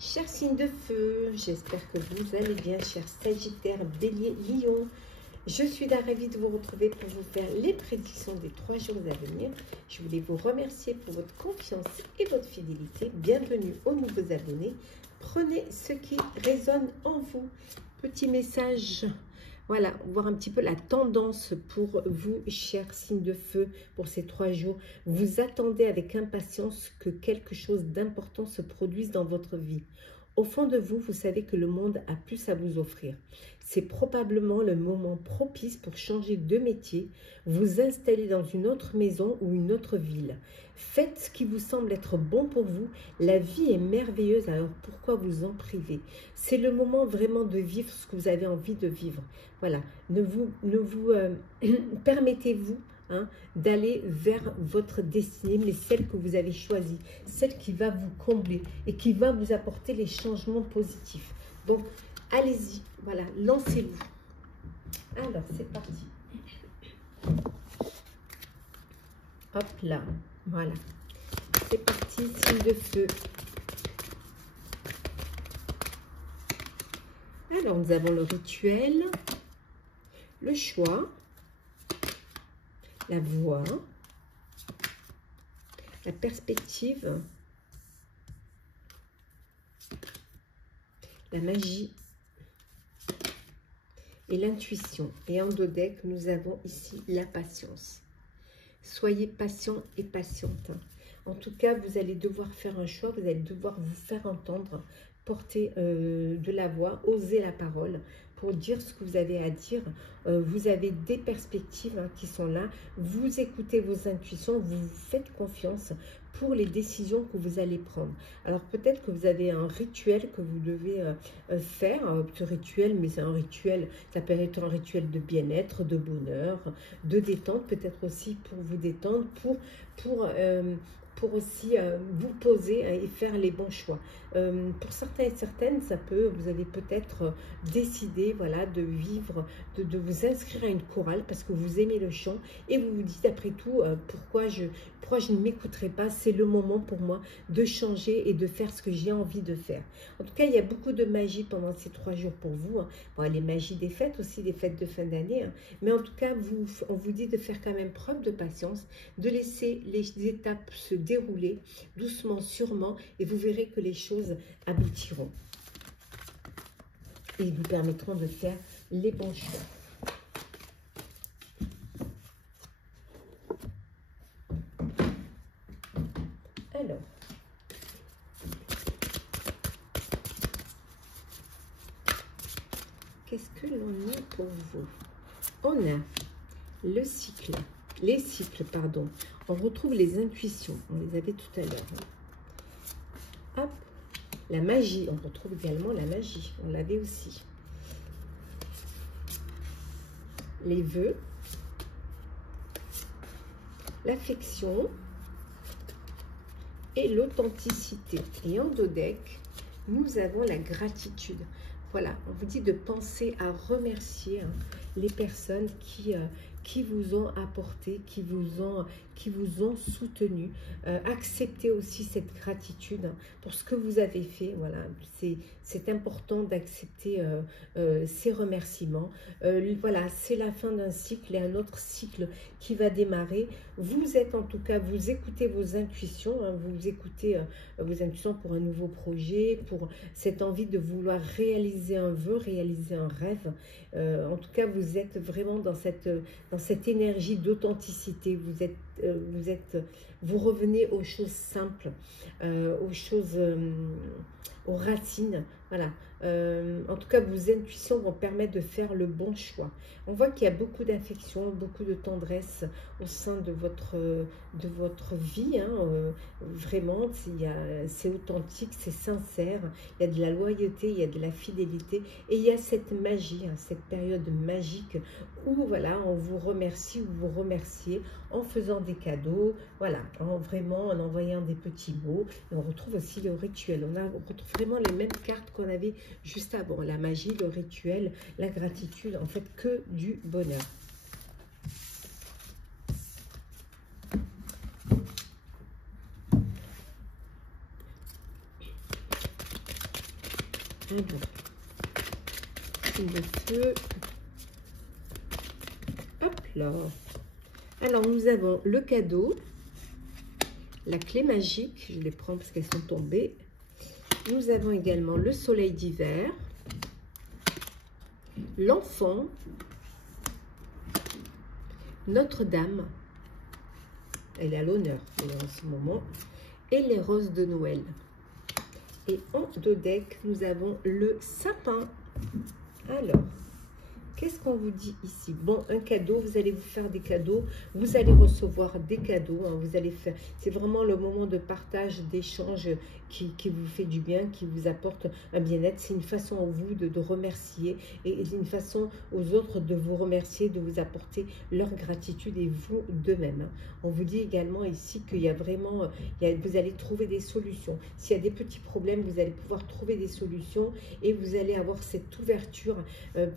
Chers signes de feu, j'espère que vous allez bien, chers Sagittaires, Bélier, Lion. Je suis ravie de vous retrouver pour vous faire les prédictions des 3 jours à venir. Je voulais vous remercier pour votre confiance et votre fidélité. Bienvenue aux nouveaux abonnés. Prenez ce qui résonne en vous. Petit message. Voilà, voir un petit peu la tendance pour vous, chers signes de feu, pour ces 3 jours. Vous attendez avec impatience que quelque chose d'important se produise dans votre vie. Au fond de vous, vous savez que le monde a plus à vous offrir. C'est probablement le moment propice pour changer de métier, vous installer dans une autre maison ou une autre ville. Faites ce qui vous semble être bon pour vous. La vie est merveilleuse, alors pourquoi vous en priver? C'est le moment vraiment de vivre ce que vous avez envie de vivre. Voilà, permettez-vous d'aller vers votre destinée, mais celle que vous avez choisie, celle qui va vous combler et qui va vous apporter les changements positifs. Donc, allez-y, voilà, lancez-vous. Alors, c'est parti. Hop là, voilà. C'est parti, signe de feu. Alors, nous avons le rituel, le choix, la voix, la perspective, la magie et l'intuition. Et en dos deck, nous avons ici la patience. Soyez patient et patiente. En tout cas, vous allez devoir faire un choix, vous allez devoir vous faire entendre, porter de la voix, oser la parole pour dire ce que vous avez à dire. Vous avez des perspectives qui sont là. Vous écoutez vos intuitions, vous vous faites confiance pour les décisions que vous allez prendre. Alors peut-être que vous avez un rituel que vous devez faire, ce rituel, mais c'est un rituel, ça peut être un rituel de bien-être, de bonheur, de détente, peut-être aussi pour vous détendre, pour aussi vous poser et faire les bons choix. Pour certains et certaines, vous avez peut-être décidé, voilà, de vivre, de vous inscrire à une chorale parce que vous aimez le chant et vous vous dites après tout, pourquoi je ne m'écouterai pas? C'est le moment pour moi de changer et de faire ce que j'ai envie de faire. En tout cas, il y a beaucoup de magie pendant ces 3 jours pour vous. Bon, les magies des fêtes aussi, des fêtes de fin d'année. Mais en tout cas, on vous dit de faire quand même preuve de patience, de laisser les étapes se dérouler doucement, sûrement, et vous verrez que les choses aboutiront. Et vous permettront de faire les bons choix. Alors, qu'est-ce que l'on a pour vous? On a le cycle, les cycles, pardon. On retrouve les intuitions, on les avait tout à l'heure. Hop, la magie, on retrouve également la magie, on l'avait aussi. Les vœux, l'affection et l'authenticité. Et en dos deck, nous avons la gratitude. Voilà, on vous dit de penser à remercier les personnes qui vous ont apporté, qui vous ont soutenu. Acceptez aussi cette gratitude pour ce que vous avez fait. Voilà, c'est important d'accepter ces remerciements. Voilà, c'est la fin d'un cycle et un autre cycle qui va démarrer. Vous êtes en tout cas, vous écoutez vos intuitions, vous écoutez vos intuitions pour un nouveau projet, pour cette envie de vouloir réaliser un vœu, réaliser un rêve. En tout cas, vous êtes vraiment dans cette énergie d'authenticité. Vous revenez aux choses simples, aux racines. Voilà. En tout cas, vos intuitions vont permettre de faire le bon choix. On voit qu'il y a beaucoup d'affection, beaucoup de tendresse au sein de votre vie. Vraiment, c'est authentique, c'est sincère. Il y a de la loyauté, il y a de la fidélité. Et il y a cette magie, cette période magique où voilà, on vous remercie, vous vous remerciez en faisant des cadeaux, voilà, en envoyant des petits mots. Et on retrouve aussi le rituel. On retrouve vraiment les mêmes cartes qu'on avait juste avant. La magie, le rituel, la gratitude, en fait, que du bonheur. Alors, signe de feu. Hop là. Alors, nous avons le cadeau, la clé magique. Je les prends parce qu'elles sont tombées. Nous avons également le soleil d'hiver, l'enfant, Notre-Dame, elle est à l'honneur en ce moment, et les roses de Noël. Et en dos deck, nous avons le sapin. Alors, qu'est-ce qu'on vous dit ici? Bon, un cadeau, vous allez vous faire des cadeaux, vous allez recevoir des cadeaux, hein, vous allez faire, c'est vraiment le moment de partage, d'échange qui vous fait du bien, qui vous apporte un bien-être. C'est une façon à vous de remercier et une façon aux autres de vous remercier, de vous apporter leur gratitude et vous d'eux-mêmes. On vous dit également ici qu'il y a vraiment, vous allez trouver des solutions. S'il y a des petits problèmes, vous allez pouvoir trouver des solutions et vous allez avoir cette ouverture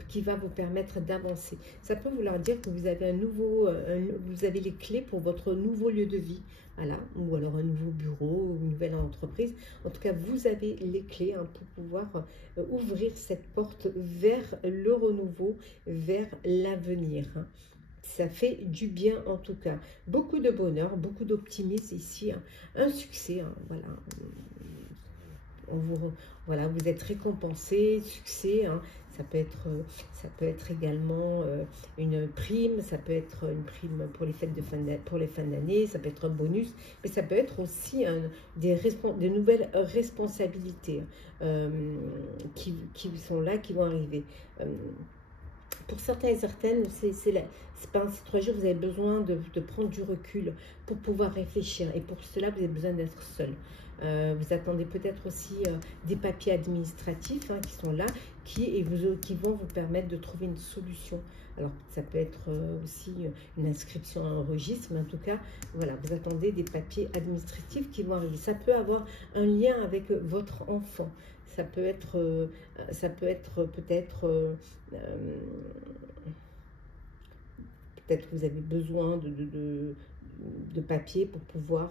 qui va vous permettre d'avancer. Ça peut vouloir dire que vous avez vous avez les clés pour votre nouveau lieu de vie. Voilà, ou alors un nouveau bureau, ou une nouvelle entreprise. En tout cas, vous avez les clés hein, pour pouvoir ouvrir cette porte vers le renouveau, vers l'avenir. Hein. Ça fait du bien en tout cas. Beaucoup de bonheur, beaucoup d'optimisme ici. Hein. Un succès, hein, voilà. Voilà, vous êtes récompensé, succès. Hein. Ça peut être également une prime, ça peut être une prime pour les fêtes de fin d'année, ça peut être un bonus, mais ça peut être aussi des nouvelles responsabilités qui sont là, qui vont arriver. Pour certains et certaines, pendant ces 3 jours, vous avez besoin de prendre du recul pour pouvoir réfléchir. Et pour cela, vous avez besoin d'être seul. Vous attendez peut-être aussi des papiers administratifs hein, qui sont là, qui vont vous permettre de trouver une solution. Alors, ça peut être aussi une inscription à un registre, mais en tout cas, voilà, vous attendez des papiers administratifs qui vont arriver. Ça peut avoir un lien avec votre enfant. Ça peut être peut-être vous avez besoin de papier pour pouvoir,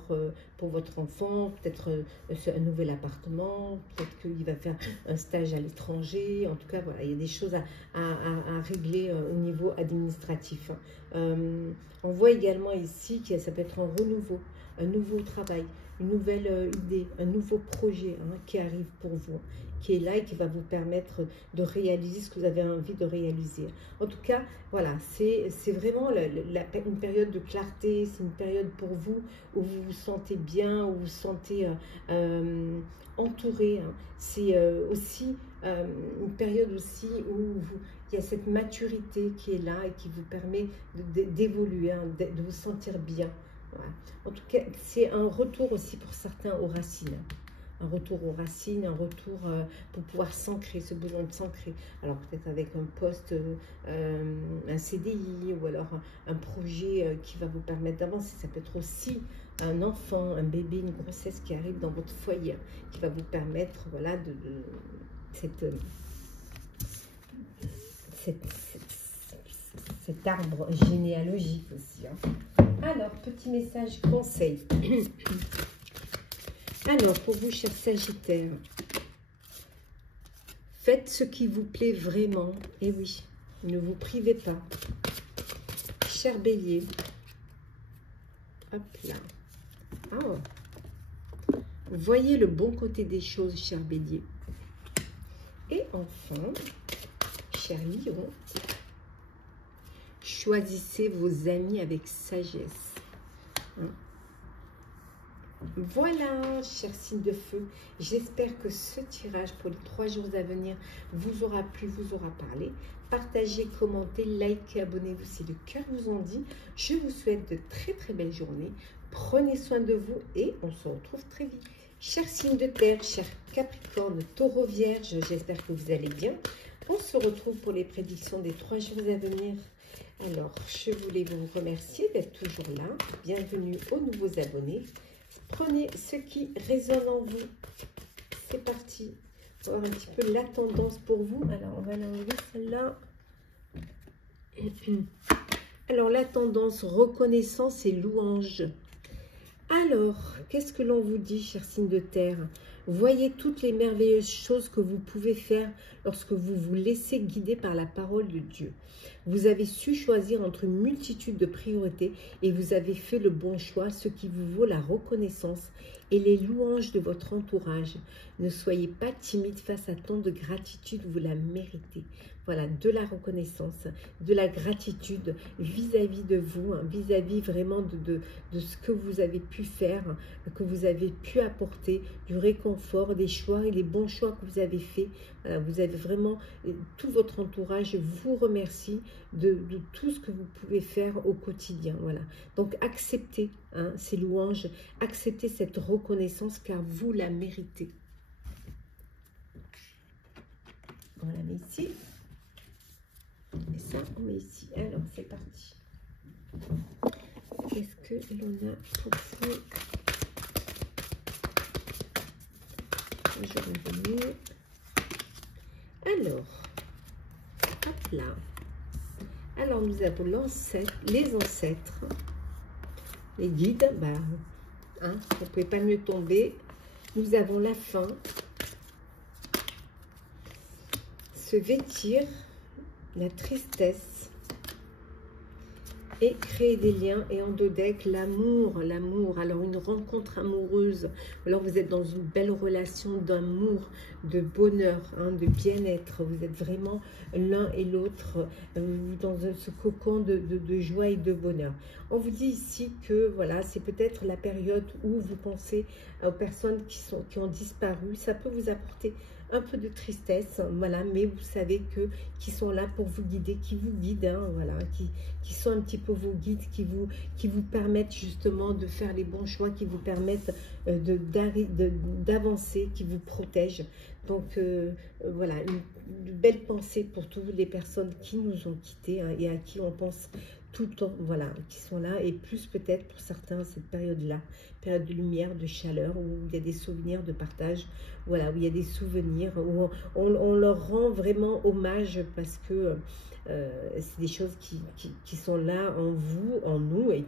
pour votre enfant, peut-être un nouvel appartement, peut-être qu'il va faire un stage à l'étranger. En tout cas, voilà, il y a des choses à régler au niveau administratif. On voit également ici que ça peut être un renouveau, un nouveau travail, une nouvelle idée, un nouveau projet hein, qui arrive pour vous, qui est là et qui va vous permettre de réaliser ce que vous avez envie de réaliser. En tout cas, voilà, c'est vraiment une période de clarté, c'est une période pour vous où vous vous sentez bien, où vous vous sentez entouré. Hein. C'est aussi une période aussi où il y a cette maturité qui est là et qui vous permet d'évoluer, hein, de vous sentir bien. Voilà. En tout cas, c'est un retour aussi pour certains aux racines. Un retour aux racines, un retour pour pouvoir s'ancrer, ce besoin de s'ancrer. Alors peut-être avec un poste, un CDI ou alors un projet qui va vous permettre d'avancer. Ça peut être aussi un enfant, un bébé, une grossesse qui arrive dans votre foyer, qui va vous permettre voilà, cet arbre généalogique aussi. Hein. Alors, petit message conseil. Alors, pour vous, chers Sagittaires, faites ce qui vous plaît vraiment. Et oui, ne vous privez pas. Cher Bélier, hop là. Oh. Voyez le bon côté des choses, cher Bélier. Et enfin, cher Lion, choisissez vos amis avec sagesse. Hein? Voilà, chers signes de feu, j'espère que ce tirage pour les 3 jours à venir vous aura plu, vous aura parlé. Partagez, commentez, likez, abonnez-vous si le cœur vous en dit. Je vous souhaite de très très belles journées. Prenez soin de vous et on se retrouve très vite. Chers signes de terre, chers Capricorne, Taureau, Vierge, j'espère que vous allez bien. On se retrouve pour les prédictions des 3 jours à venir. Alors, je voulais vous remercier d'être toujours là. Bienvenue aux nouveaux abonnés. Prenez ce qui résonne en vous. C'est parti. On va voir un petit peu la tendance pour vous. Alors, on va l'enlever celle-là. Alors, la tendance, reconnaissance et louange. Alors, qu'est-ce que l'on vous dit, chers signes de terre? Voyez toutes les merveilleuses choses que vous pouvez faire lorsque vous vous laissez guider par la parole de Dieu. Vous avez su choisir entre une multitude de priorités et vous avez fait le bon choix, ce qui vous vaut la reconnaissance et les louanges de votre entourage. Ne soyez pas timide face à tant de gratitude, vous la méritez. Voilà, de la reconnaissance, de la gratitude vis-à-vis de vous, hein, vis-à-vis vraiment de ce que vous avez pu faire, que vous avez pu apporter, du réconfort, des choix et les bons choix que vous avez faits. Voilà, vous avez vraiment, tout votre entourage vous remercie de tout ce que vous pouvez faire au quotidien. Voilà. Donc acceptez hein, ces louanges, acceptez cette reconnaissance car vous la méritez. On la met ici. Et ça, on met ici. Alors, c'est parti. Qu'est-ce que l'on a pour vous? Je vais revenir. Alors, hop là. Alors, nous avons les ancêtres, les guides. Bah, hein, on ne pouvait pas mieux tomber. Nous avons la fin. Se vêtir, la tristesse et créer des liens. Et en dos deck, l'amour, alors une rencontre amoureuse, alors vous êtes dans une belle relation d'amour, de bonheur, hein, de bien-être, vous êtes vraiment l'un et l'autre dans ce cocon de joie et de bonheur. On vous dit ici que voilà, c'est peut-être la période où vous pensez aux personnes qui ont disparu, ça peut vous apporter un peu de tristesse, voilà, mais vous savez qui sont là pour vous guider, qui vous guident, hein, voilà, qui sont un petit peu vos guides, qui vous permettent justement de faire les bons choix, qui vous permettent d'avancer, qui vous protègent. Donc voilà, une belle pensée pour toutes les personnes qui nous ont quittés hein, et à qui on pense tout le temps, voilà, qui sont là, et plus peut-être pour certains cette période-là, période de lumière, de chaleur, où il y a des souvenirs de partage, voilà, où il y a des souvenirs, où on leur rend vraiment hommage parce que c'est des choses qui sont là en vous, en nous, et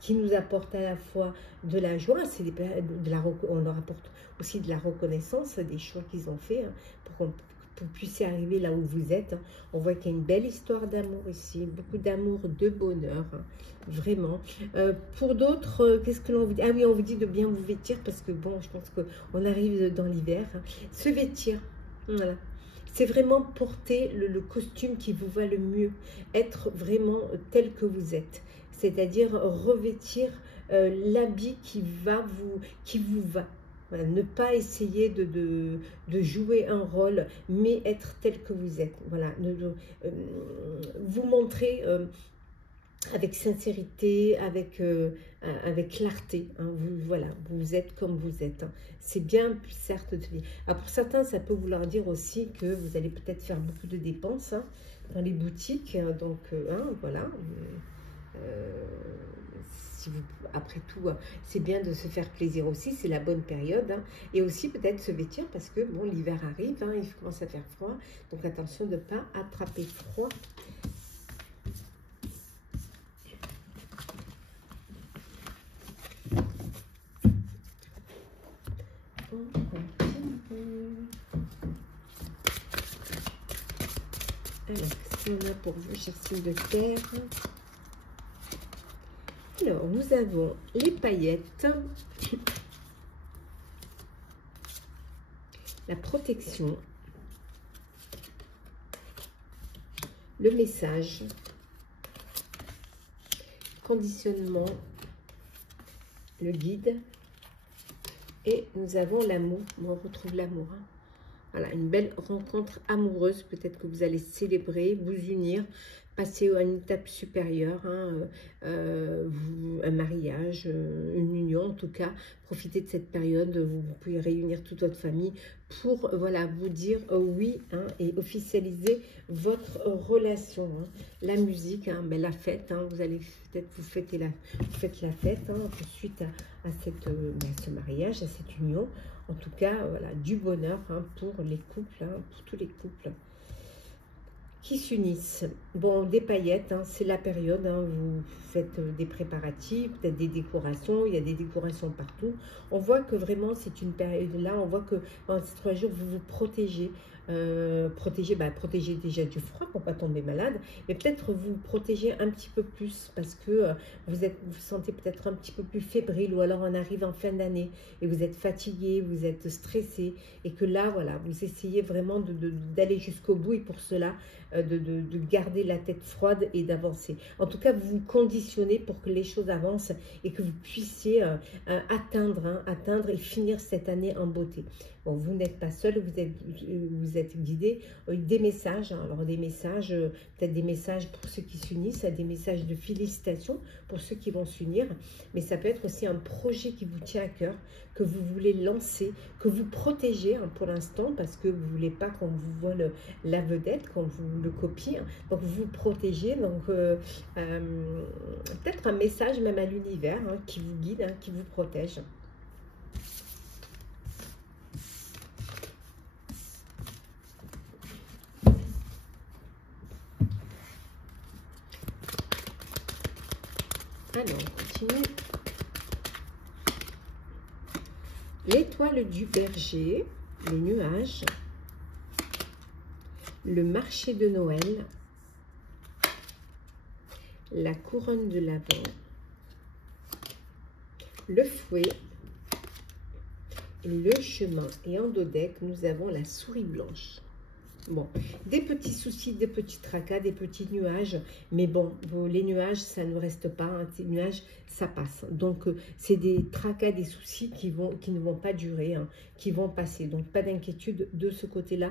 qui nous apportent à la fois de la joie, on leur apporte aussi de la reconnaissance des choix qu'ils ont fait, hein, pour qu'on puissiez arriver là où vous êtes. Hein. On voit qu'il y a une belle histoire d'amour ici, beaucoup d'amour, de bonheur, hein, vraiment. Pour d'autres, qu'est-ce que l'on vous dit? Ah oui, on vous dit de bien vous vêtir parce que bon, je pense qu'on arrive dans l'hiver. Hein. Se vêtir, voilà. C'est vraiment porter le costume qui vous va le mieux, être vraiment tel que vous êtes, c'est-à-dire revêtir l'habit qui vous va. Voilà, ne pas essayer de jouer un rôle, mais être tel que vous êtes. Voilà, vous montrer avec sincérité, avec clarté. Hein, voilà, vous êtes comme vous êtes. Hein. C'est bien, certes, de dire. Alors pour certains, ça peut vouloir dire aussi que vous allez peut-être faire beaucoup de dépenses hein, dans les boutiques. Donc, hein, voilà. Après tout, c'est bien de se faire plaisir aussi, c'est la bonne période. Hein. Et aussi peut-être se vêtir parce que bon, l'hiver arrive, hein, il commence à faire froid. Donc attention de ne pas attraper froid. On continue. Alors, qu'est-ce qu'on a pour vous, chers signes de terre? Alors, nous avons les paillettes, la protection, le message, conditionnement, le guide, et nous avons l'amour. On retrouve l'amour. Hein. Voilà, une belle rencontre amoureuse, peut-être que vous allez célébrer, vous unir, passer à une étape supérieure, hein, un mariage, une union en tout cas. Profitez de cette période, vous pouvez réunir toute votre famille pour voilà, vous dire oui hein, et officialiser votre relation. Hein. La musique, hein, mais la fête, hein, vous allez peut-être vous faites la fête hein, suite à ce mariage, à cette union. En tout cas, voilà, du bonheur hein, pour les couples, hein, pour tous les couples. qui s'unissent. Bon, des paillettes, hein, c'est la période, hein, vous faites des préparatifs, peut-être des décorations, il y a des décorations partout. On voit que vraiment c'est une période là, on voit que pendant ces 3 jours, vous vous protégez. Protégez déjà du froid pour ne pas tomber malade, mais peut-être vous protégez un petit peu plus parce que vous sentez peut-être un petit peu plus fébrile, ou alors on arrive en fin d'année et vous êtes fatigué, vous êtes stressé, et que là, voilà, vous essayez vraiment d'aller jusqu'au bout, et pour cela, de garder la tête froide et d'avancer. En tout cas, vous vous conditionnez pour que les choses avancent et que vous puissiez atteindre et finir cette année en beauté. Bon, vous n'êtes pas seul, vous êtes guidé. Des messages, hein, alors des messages, peut-être des messages pour ceux qui s'unissent, des messages de félicitations pour ceux qui vont s'unir, mais ça peut être aussi un projet qui vous tient à cœur, que vous voulez lancer, que vous protégez, hein, pour l'instant, parce que vous ne voulez pas qu'on vous vole la vedette, qu'on vous le copie, hein. Donc vous vous protégez, donc peut-être un message même à l'univers, hein, qui vous guide, hein, qui vous protège. Alors, on continue. L'étoile du berger, les nuages, le marché de Noël, la couronne de l'Avent, le fouet, le chemin. Et en dos deck, nous avons la souris blanche. Bon, des petits soucis, des petits tracas, des petits nuages, mais bon, les nuages, ça ne reste pas, hein, ces nuages, ça passe. Donc, c'est des tracas, des soucis qui ne vont pas durer, hein, qui vont passer. Donc, pas d'inquiétude de ce côté-là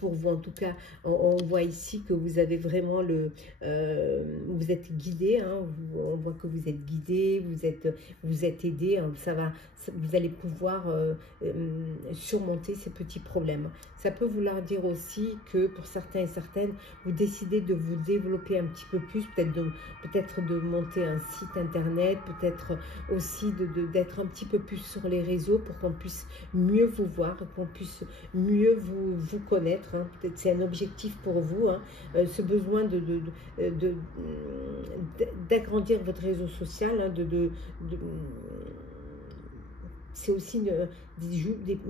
pour vous. En tout cas, on voit ici que vous avez vraiment vous êtes guidé, hein, on voit que vous êtes guidé, vous êtes aidé, hein, vous allez pouvoir surmonter ces petits problèmes. Ça peut vouloir dire aussi que pour certains et certaines, vous décidez de vous développer un petit peu plus, peut-être de monter un site internet, peut-être aussi d'être un petit peu plus sur les réseaux pour qu'on puisse mieux vous voir, qu'on puisse mieux vous connaître, hein. Peut-être c'est un objectif pour vous, hein, ce besoin d'agrandir votre réseau social, hein, c'est aussi une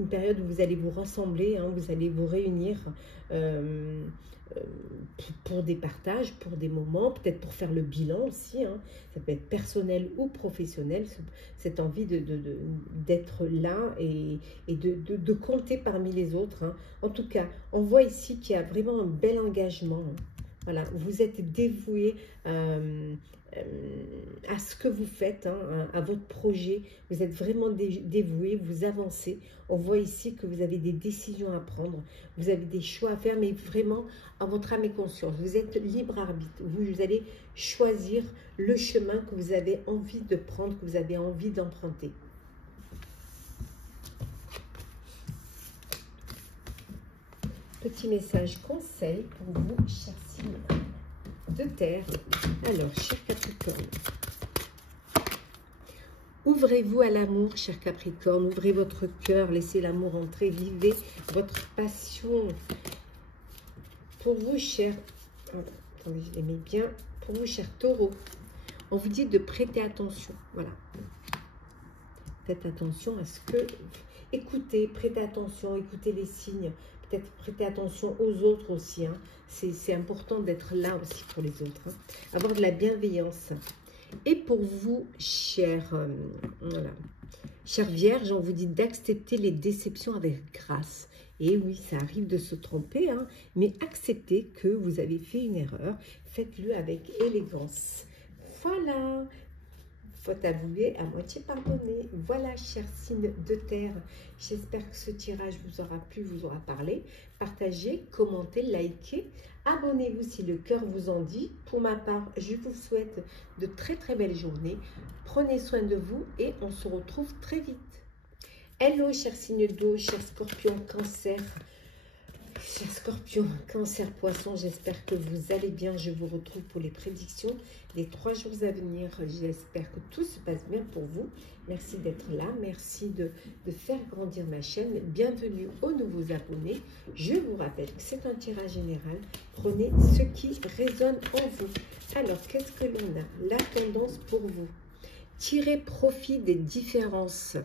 période où vous allez vous rassembler, hein, vous allez vous réunir pour des partages, pour des moments, peut-être pour faire le bilan aussi, hein. Ça peut être personnel ou professionnel, cette envie d'être là et de compter parmi les autres, hein. En tout cas, on voit ici qu'il y a vraiment un bel engagement, hein. Voilà, vous êtes dévoué à ce que vous faites, hein, à votre projet. Vous êtes vraiment dévoué, vous avancez. On voit ici que vous avez des décisions à prendre, vous avez des choix à faire, mais vraiment à votre âme et conscience. Vous êtes libre arbitre, vous allez choisir le chemin que vous avez envie de prendre, que vous avez envie d'emprunter. Petit message conseil pour vous, chers signes de terre. Alors, cher Capricorne, ouvrez-vous à l'amour, cher Capricorne, ouvrez votre cœur, laissez l'amour entrer, vivez votre passion. Pour vous, cher, attendez, je les mets bien, pour vous, cher Taureau, on vous dit de prêter attention, voilà. Faites attention à ce que, écoutez, prêtez attention, écoutez les signes, peut-être prêtez attention aux autres aussi, hein. C'est important d'être là aussi pour les autres, hein. Avoir de la bienveillance. Et pour vous, chère Vierge, on vous dit d'accepter les déceptions avec grâce. Et oui, ça arrive de se tromper, hein, mais acceptez que vous avez fait une erreur. Faites-le avec élégance. Voilà. Faute avouée, à moitié pardonnée. Voilà, chers signes de terre. J'espère que ce tirage vous aura plu, vous aura parlé. Partagez, commentez, likez. Abonnez-vous si le cœur vous en dit. Pour ma part, je vous souhaite de très très belles journées. Prenez soin de vous et on se retrouve très vite. Hello, chers signes d'eau, chers scorpions, cancer. Chers Scorpions, Cancer, Poisson, j'espère que vous allez bien. Je vous retrouve pour les prédictions des 3 jours à venir. J'espère que tout se passe bien pour vous. Merci d'être là. Merci de faire grandir ma chaîne. Bienvenue aux nouveaux abonnés. Je vous rappelle que c'est un tirage général. Prenez ce qui résonne en vous. Alors, qu'est-ce que l'on a? La tendance pour vous. Tirez profit des différences.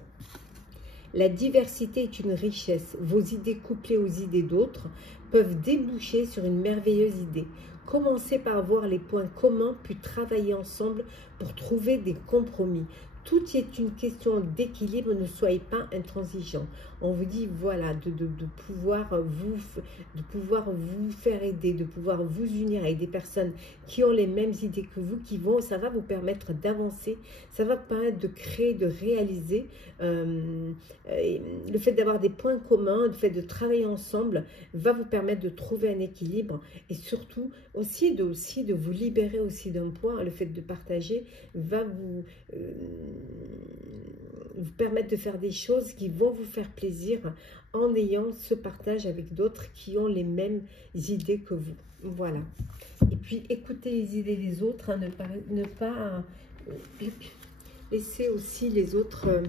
La diversité est une richesse. Vos idées couplées aux idées d'autres peuvent déboucher sur une merveilleuse idée. Commencez par voir les points communs, puis travailler ensemble pour trouver des compromis. Tout est une question d'équilibre, ne soyez pas intransigeants. On vous dit, voilà, de pouvoir vous faire aider, de pouvoir vous unir avec des personnes qui ont les mêmes idées que vous, ça va vous permettre d'avancer, ça va vous permettre de créer, de réaliser. Le fait d'avoir des points communs, le fait de travailler ensemble va vous permettre de trouver un équilibre et surtout aussi de vous libérer aussi d'un poids. Le fait de partager va vous permettre de faire des choses qui vont vous faire plaisir en ayant ce partage avec d'autres qui ont les mêmes idées que vous. Voilà. Et puis, écoutez les idées des autres, hein, ne pas laisser aussi les autres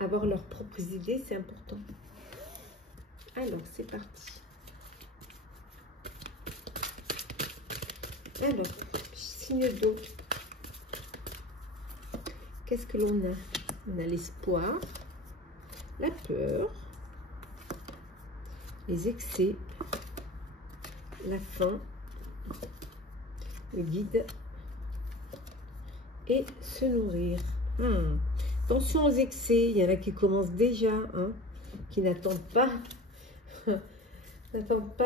avoir leurs propres idées, c'est important. Alors, c'est parti. Alors, signe d'eau. Qu'est-ce que l'on a? On a l'espoir, la peur, les excès, la faim, le guide et se nourrir. Attention aux excès, il y en a qui commencent déjà, hein, qui n'attendent pas,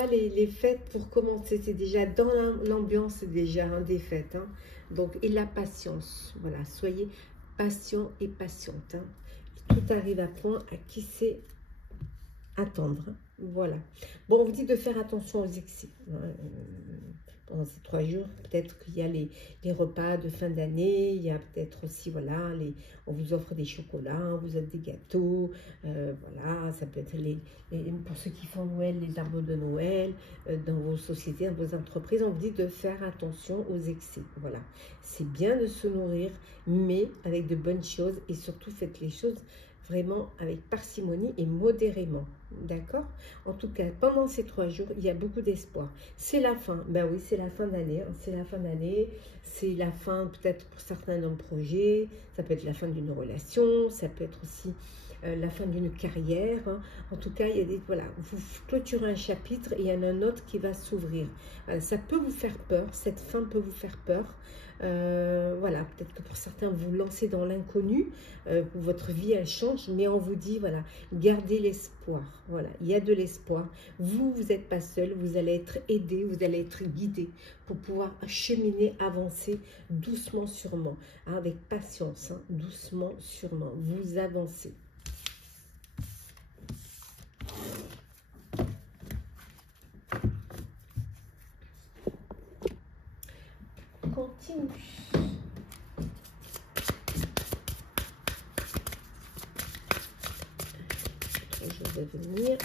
les fêtes pour commencer. C'est déjà dans l'ambiance déjà hein, des fêtes. Hein. Donc, et la patience, voilà, soyez patient et patiente. Hein. Tout arrive à point à qui sait attendre. Hein. Voilà. Bon, on vous dit de faire attention aux excès. Hein. Pendant ces 3 jours, peut-être qu'il y a les repas de fin d'année, il y a peut-être aussi, voilà, on vous offre des chocolats, on vous offre des gâteaux, voilà, ça peut être pour ceux qui font Noël, les arbres de Noël, dans vos sociétés, dans vos entreprises, on vous dit de faire attention aux excès, voilà. C'est bien de se nourrir, mais avec de bonnes choses, et surtout faites les choses vraiment avec parcimonie et modérément, d'accord? En tout cas, pendant ces 3 jours, il y a beaucoup d'espoir. C'est la fin, ben oui, c'est la fin d'année, hein. C'est la fin d'année, c'est la fin peut-être pour certains d'un projet, ça peut être la fin d'une relation, ça peut être aussi la fin d'une carrière. Hein. En tout cas, il y a des, voilà, vous clôturez un chapitre et il y en a un autre qui va s'ouvrir. Voilà, ça peut vous faire peur, cette fin peut vous faire peur. Voilà, peut-être que pour certains, vous lancez dans l'inconnu, votre vie elle change, mais on vous dit, voilà, gardez l'espoir. Voilà, il y a de l'espoir. Vous n'êtes pas seul, vous allez être aidé, vous allez être guidé pour pouvoir cheminer, avancer doucement, sûrement, hein, avec patience, hein, doucement, sûrement. Vous avancez. Continue. Je vais venir.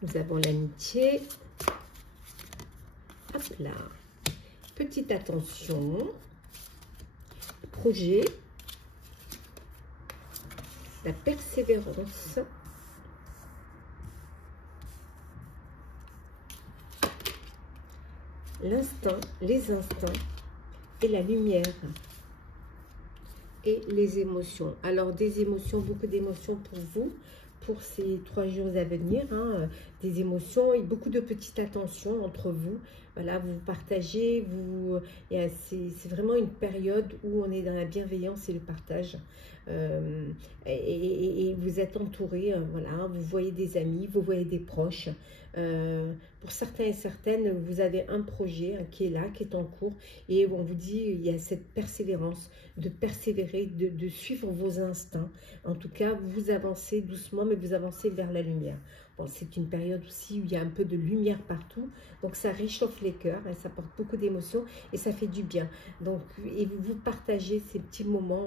Nous avons l'amitié. Hop là. Petite attention. Projet. La persévérance. L'instinct, les instincts et la lumière et les émotions. Alors des émotions, beaucoup d'émotions pour vous, pour ces 3 jours à venir, hein, des émotions et beaucoup de petites attentions entre vous. Voilà, vous partagez, c'est vraiment une période où on est dans la bienveillance et le partage. Et vous êtes entouré, voilà, vous voyez des amis, vous voyez des proches. Pour certains et certaines, vous avez un projet qui est là, qui est en cours, et on vous dit, il y a cette persévérance, de persévérer, de suivre vos instincts. En tout cas, vous avancez doucement, mais vous avancez vers la lumière. Bon, c'est une période aussi où il y a un peu de lumière partout, donc ça réchauffe les cœurs, hein, ça porte beaucoup d'émotions et ça fait du bien. Donc, et vous partagez ces petits moments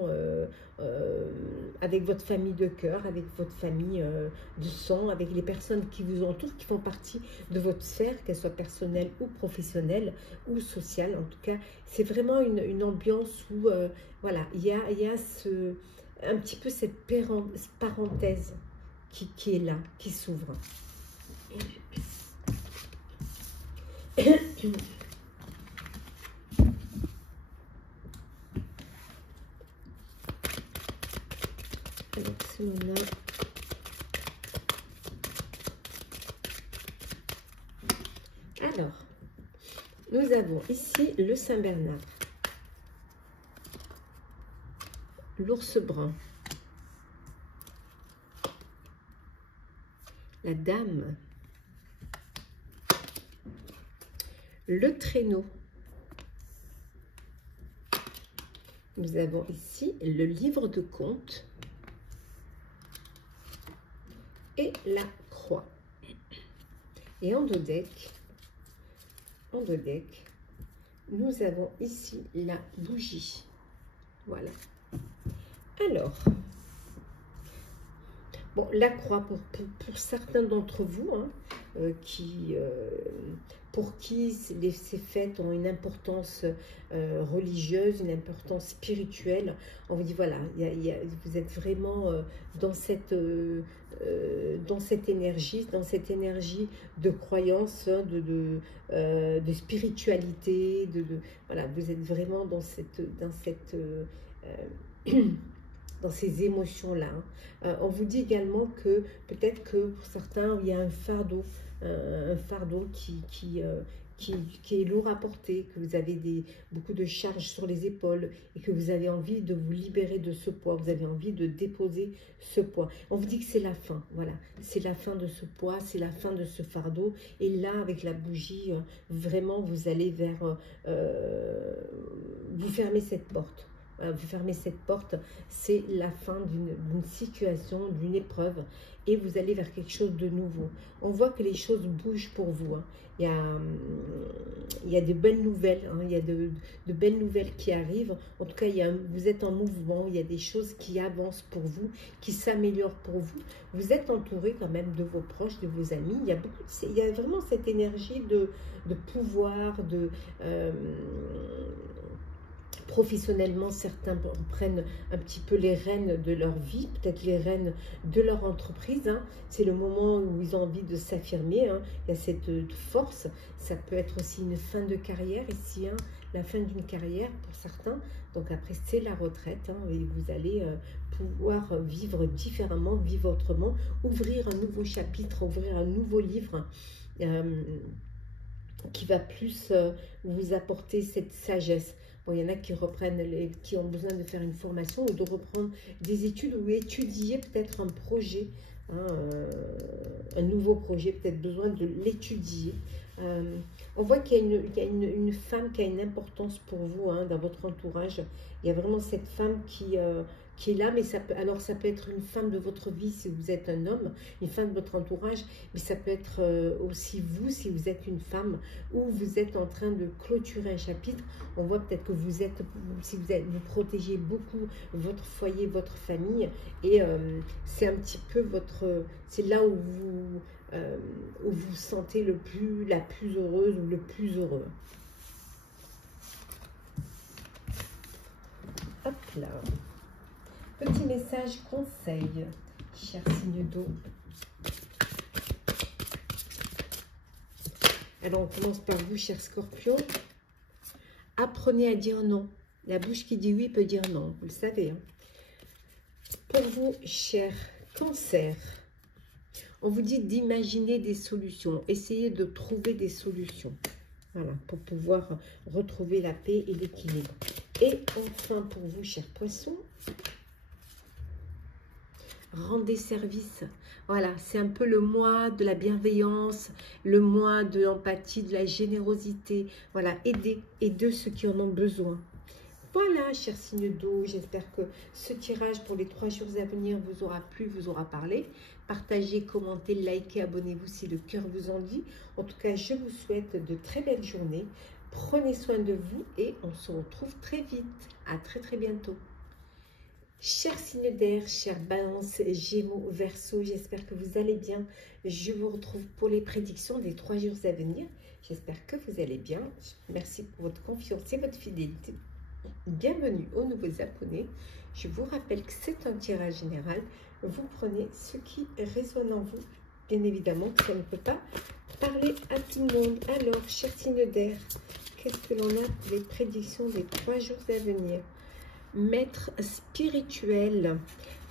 avec votre famille de cœur, avec votre famille de sang, avec les personnes qui vous entourent, qui font partie de votre sphère, qu'elle soit personnelle ou professionnelle ou sociale. En tout cas, c'est vraiment une ambiance où voilà, il y a un petit peu cette parenthèse qui est là, qui s'ouvre. Alors, nous avons ici le Saint-Bernard, l'ours brun, la dame, le traîneau. Nous avons ici le livre de comptes et la croix. Et en dos deck, nous avons ici la bougie. Voilà. Alors, bon, la croix, pour certains d'entre vous, hein, pour qui ces fêtes ont une importance religieuse, une importance spirituelle, on vous dit, voilà, vous êtes vraiment dans cette énergie, de croyance, hein, de spiritualité, voilà, vous êtes vraiment dans dans ces émotions-là. On vous dit également que peut-être que pour certains, il y a un fardeau qui est lourd à porter, que vous avez beaucoup de charges sur les épaules et que vous avez envie de vous libérer de ce poids, vous avez envie de déposer ce poids. On vous dit que c'est la fin, voilà, c'est la fin de ce poids, c'est la fin de ce fardeau. Et là, avec la bougie, vraiment, vous allez vers... vous fermez cette porte. Vous fermez cette porte, c'est la fin d'une situation, d'une épreuve, et vous allez vers quelque chose de nouveau. On voit que les choses bougent pour vous. Hein. Il y a de belles nouvelles, hein. Il y a de belles nouvelles qui arrivent. En tout cas, vous êtes en mouvement, il y a des choses qui avancent pour vous, qui s'améliorent pour vous. Vous êtes entouré quand même de vos proches, de vos amis. Il y a vraiment cette énergie de pouvoir, professionnellement, certains prennent un petit peu les rênes de leur vie, peut-être les rênes de leur entreprise. Hein. C'est le moment où ils ont envie de s'affirmer. Hein. Il y a cette force. Ça peut être aussi une fin de carrière ici, hein. La fin d'une carrière pour certains. Donc après, c'est la retraite. Hein, et vous allez pouvoir vivre différemment, vivre autrement, ouvrir un nouveau chapitre, ouvrir un nouveau livre. Qui va plus vous apporter cette sagesse. Bon, il y en a qui ont besoin de faire une formation ou de reprendre des études ou étudier peut-être un projet, hein, un nouveau projet, peut-être besoin de l'étudier. On voit qu'il y a une femme qui a une importance pour vous, hein, dans votre entourage. Il y a vraiment cette femme qui est là, mais ça peut être une femme de votre vie si vous êtes un homme, une femme de votre entourage, mais ça peut être aussi vous si vous êtes une femme ou vous êtes en train de clôturer un chapitre. On voit peut-être que vous protégez beaucoup votre foyer, votre famille, et c'est un petit peu c'est là où vous vous sentez la plus heureuse ou le plus heureux. Hop là. Petit message conseil, cher signe d'eau. Alors, on commence par vous, cher Scorpion. Apprenez à dire non. La bouche qui dit oui peut dire non, vous le savez. Hein. Pour vous, cher Cancer, on vous dit d'imaginer des solutions. Essayez de trouver des solutions. Voilà, pour pouvoir retrouver la paix et l'équilibre. Et enfin, pour vous, cher Poisson, rendez service. Voilà, c'est un peu le mois de la bienveillance, le mois de l'empathie, de la générosité. Voilà, aidez ceux qui en ont besoin. Voilà, chers signes d'eau, j'espère que ce tirage pour les 3 jours à venir vous aura plu, vous aura parlé. Partagez, commentez, likez, abonnez-vous si le cœur vous en dit. En tout cas, je vous souhaite de très belles journées. Prenez soin de vous et on se retrouve très vite. À très très bientôt. Chers signes d'air, chers Balance, Gémeaux, Verseau, j'espère que vous allez bien. Je vous retrouve pour les prédictions des 3 jours à venir. J'espère que vous allez bien. Merci pour votre confiance et votre fidélité. Bienvenue aux nouveaux abonnés. Je vous rappelle que c'est un tirage général. Vous prenez ce qui résonne en vous. Bien évidemment que ça ne peut pas parler à tout le monde. Alors, chers signes d'air, qu'est-ce que l'on a pour les prédictions des 3 jours à venir? Maître spirituel,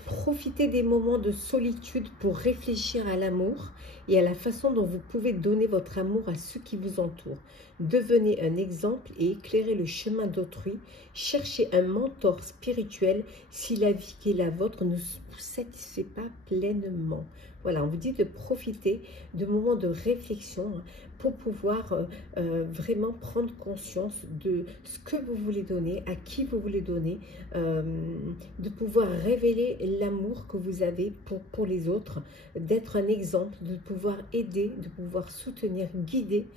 profitez des moments de solitude pour réfléchir à l'amour et à la façon dont vous pouvez donner votre amour à ceux qui vous entourent. Devenez un exemple et éclairez le chemin d'autrui. Cherchez un mentor spirituel si la vie qui est la vôtre ne vous satisfait pas pleinement. Voilà, on vous dit de profiter de moments de réflexion pour pouvoir vraiment prendre conscience de ce que vous voulez donner, à qui vous voulez donner, de pouvoir révéler l'amour que vous avez pour les autres, d'être un exemple, de pouvoir aider, de pouvoir soutenir, guider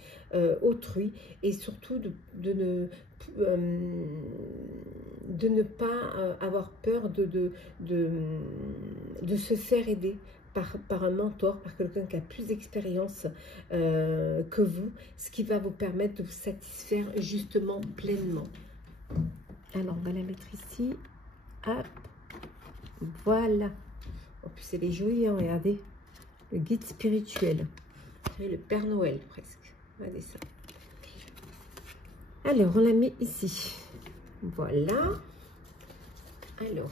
autrui et surtout de ne pas avoir peur de se faire aider par un mentor, par quelqu'un qui a plus d'expérience que vous, ce qui va vous permettre de vous satisfaire justement pleinement. Alors, on va la mettre ici. Hop. Voilà. En plus, elle est jolie, hein, regardez. Le guide spirituel. Le Père Noël, presque. Regardez ça. Alors, on la met ici. Voilà. Alors.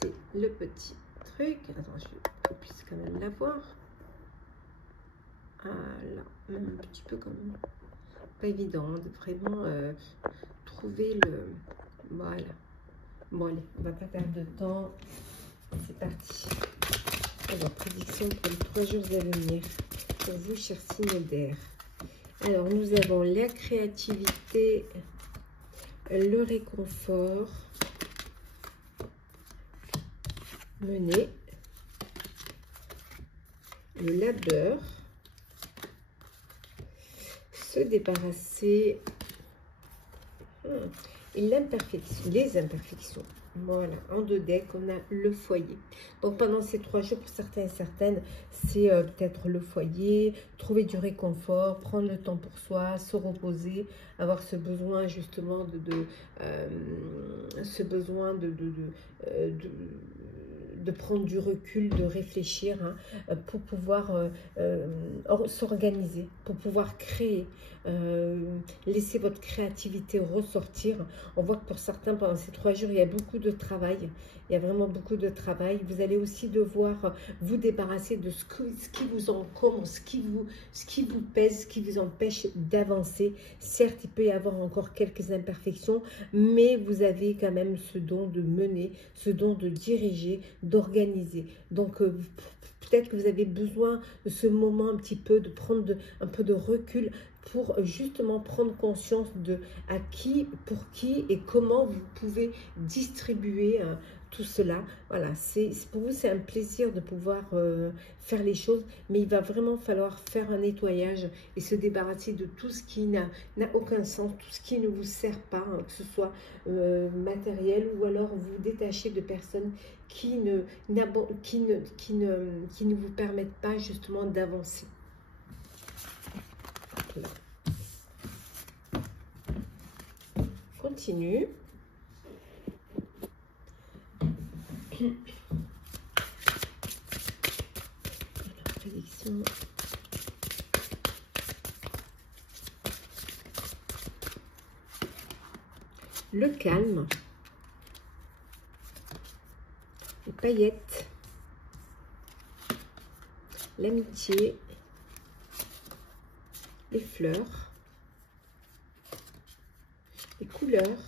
C'est le petit truc. Attends, je puisse quand même la voir. Voilà. Même un petit peu quand même. Pas évident de vraiment trouver le... Voilà. Bon, allez, on va pas perdre de temps. C'est parti. Alors, prédiction pour les 3 jours à venir. Pour vous, chers signes d'air. Alors, nous avons la créativité, le réconfort, mener, le labeur, se débarrasser et l'imperfection, les imperfections. Voilà, en 2 decks, on a le foyer. Donc, pendant ces 3 jours, pour certains et certaines, c'est peut-être le foyer, trouver du réconfort, prendre le temps pour soi, se reposer, avoir ce besoin justement de prendre du recul, de réfléchir pour pouvoir s'organiser, pour pouvoir créer, laisser votre créativité ressortir. On voit que pour certains, pendant ces 3 jours, il y a beaucoup de travail. Il y a vraiment beaucoup de travail. Vous allez aussi devoir vous débarrasser de ce qui vous encombre, ce qui vous pèse, ce qui vous empêche d'avancer. Certes, il peut y avoir encore quelques imperfections, mais vous avez quand même ce don de mener, ce don de diriger, d'organiser. Donc, peut-être que vous avez besoin de ce moment un petit peu, de prendre un peu de recul pour justement prendre conscience de à qui, pour qui et comment vous pouvez distribuer tout cela. Voilà, pour vous, c'est un plaisir de pouvoir faire les choses, mais il va vraiment falloir faire un nettoyage et se débarrasser de tout ce qui n'a aucun sens, tout ce qui ne vous sert pas, que ce soit matériel ou alors vous détacher de personnes qui ne vous permettent pas justement d'avancer. Continue. Alors, prédiction. Le calme. Les paillettes. L'amitié. Les fleurs. Les couleurs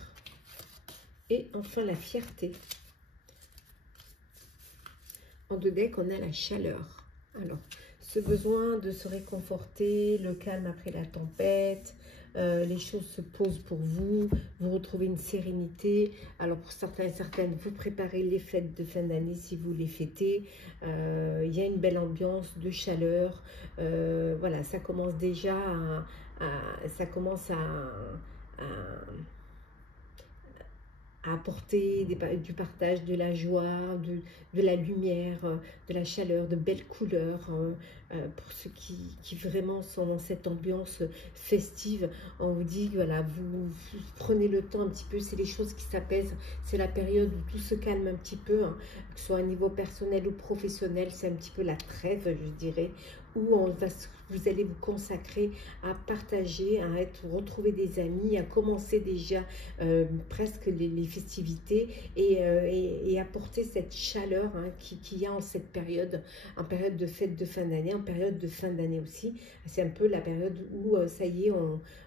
et enfin la fierté. En 2 decks, on a la chaleur. Alors, ce besoin de se réconforter, le calme après la tempête, les choses se posent pour vous, vous retrouvez une sérénité. Alors pour certains et certaines, vous préparez les fêtes de fin d'année si vous les fêtez. Il y a une belle ambiance de chaleur. Voilà, ça commence déjà ça commence à apporter du partage, de la joie, de la lumière, de la chaleur, de belles couleurs. Pour ceux qui vraiment sont dans cette ambiance festive, on vous dit, voilà, vous prenez le temps un petit peu, c'est les choses qui s'apaisent, c'est la période où tout se calme un petit peu, hein, que ce soit à niveau personnel ou professionnel, c'est un petit peu la trêve, je dirais, où vous allez vous consacrer à partager, à retrouver des amis, à commencer déjà presque les festivités et apporter cette chaleur, hein, qu'il y a en cette période, en période de fête de fin d'année, en période de fin d'année aussi. C'est un peu la période où ça y est,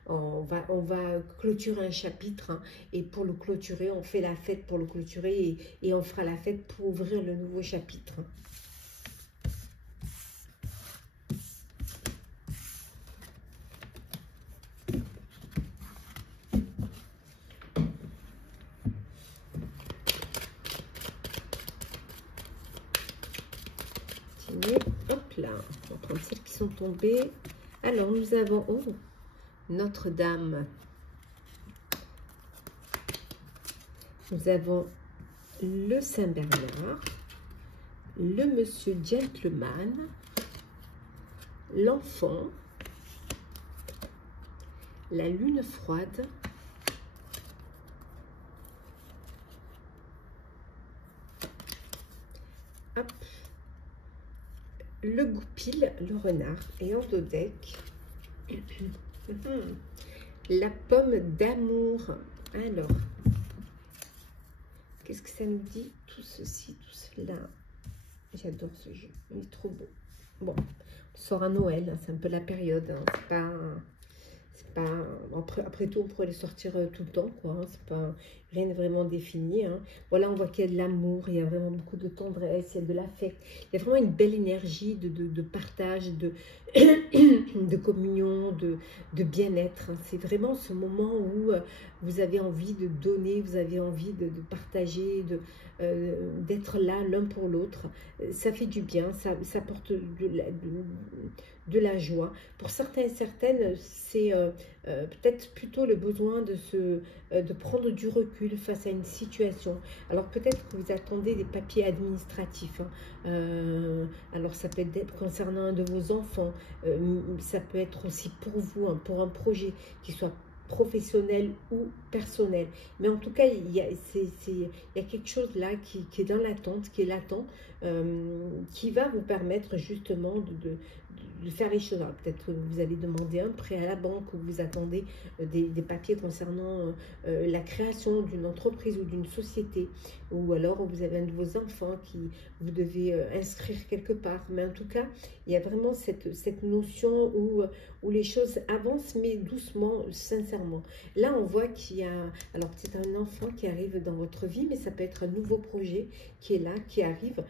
on va clôturer un chapitre, hein, et pour le clôturer, on fait la fête pour le clôturer et on fera la fête pour ouvrir le nouveau chapitre. Hop là, on va prendre celles qui sont tombées. Alors, nous avons Notre-Dame. Nous avons le Saint-Bernard, le Monsieur Gentleman, l'Enfant, la Lune froide, hop, le Goupil, le Renard, et en dos deck, la Pomme d'amour. Alors, qu'est-ce que ça nous dit? Tout ceci, tout cela. J'adore ce jeu, il est trop beau. Bon, on sort à Noël, hein, c'est un peu la période, hein, c'est pas après tout, on pourrait les sortir tout le temps, quoi, hein, c'est pas rien de vraiment défini, hein. Voilà, on voit qu'il y a de l'amour, il y a vraiment beaucoup de tendresse, il y a de l'affect, il y a vraiment une belle énergie de partage, de communion, de bien-être, hein. C'est vraiment ce moment où vous avez envie de donner, vous avez envie de partager, d'être là l'un pour l'autre. Ça fait du bien, ça porte de la joie. Pour certains et certaines, c'est peut-être plutôt le besoin de prendre du recul face à une situation. Alors peut-être que vous attendez des papiers administratifs, hein. Alors ça peut être concernant un de vos enfants, ça peut être aussi pour vous, hein, pour un projet qui soit professionnel ou personnel. Mais en tout cas, il y a quelque chose là qui est dans l'attente, qui est latent, qui va vous permettre justement de faire les choses. Peut-être que vous allez demander un prêt à la banque ou vous attendez des papiers concernant la création d'une entreprise ou d'une société, ou alors vous avez un de vos enfants qui vous devez inscrire quelque part. Mais en tout cas, il y a vraiment cette notion où les choses avancent, mais doucement, sincèrement. Là, on voit qu'il y a, alors c'est un enfant qui arrive dans votre vie, mais ça peut être un nouveau projet qui est là, qui arrive,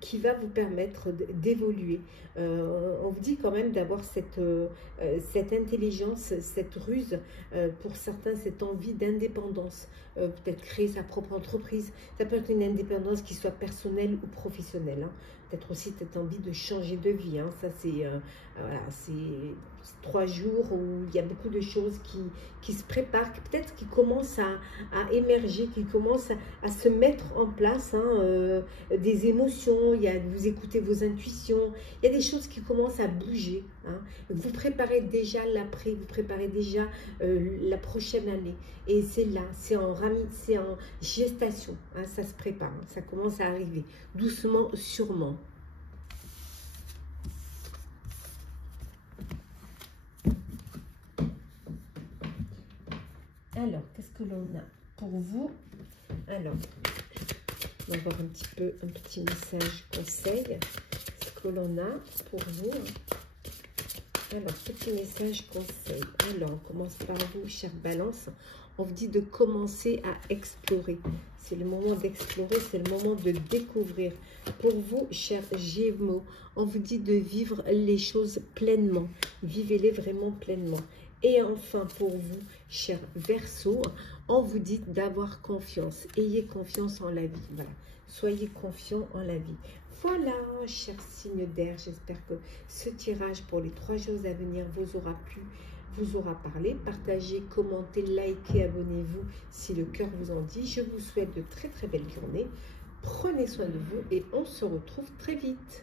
qui va vous permettre d'évoluer. On vous dit quand même d'avoir cette intelligence, cette ruse, pour certains, cette envie d'indépendance, peut-être créer sa propre entreprise. Ça peut être une indépendance qui soit personnelle ou professionnelle, hein. Peut-être aussi cette envie de changer de vie, hein. Ça, voilà, c'est 3 jours où il y a beaucoup de choses qui se préparent, peut-être qui commencent à émerger, qui commencent à se mettre en place, hein, des émotions, vous écoutez vos intuitions, il y a des choses qui commencent à bouger, hein. Vous préparez déjà l'après, vous préparez déjà la prochaine année, et c'est là, c'est en gestation, hein, ça se prépare, hein, ça commence à arriver, doucement, sûrement. Alors, qu'est-ce que l'on a pour vous? Alors, on va voir un petit message conseil. Ce que l'on a pour vous. Alors, petit message conseil. Alors, on commence par vous, chère Balance. On vous dit de commencer à explorer. C'est le moment d'explorer, c'est le moment de découvrir. Pour vous, chers Gémeaux, on vous dit de vivre les choses pleinement. Vivez-les vraiment pleinement. Et enfin, pour vous, chers Verseaux, on vous dit d'avoir confiance. Ayez confiance en la vie. Voilà. Soyez confiants en la vie. Voilà, chers signes d'air, j'espère que ce tirage pour les 3 jours à venir vous aura plu, vous aura parlé. Partagez, commentez, likez, abonnez-vous si le cœur vous en dit. Je vous souhaite de très très belles journées. Prenez soin de vous et on se retrouve très vite.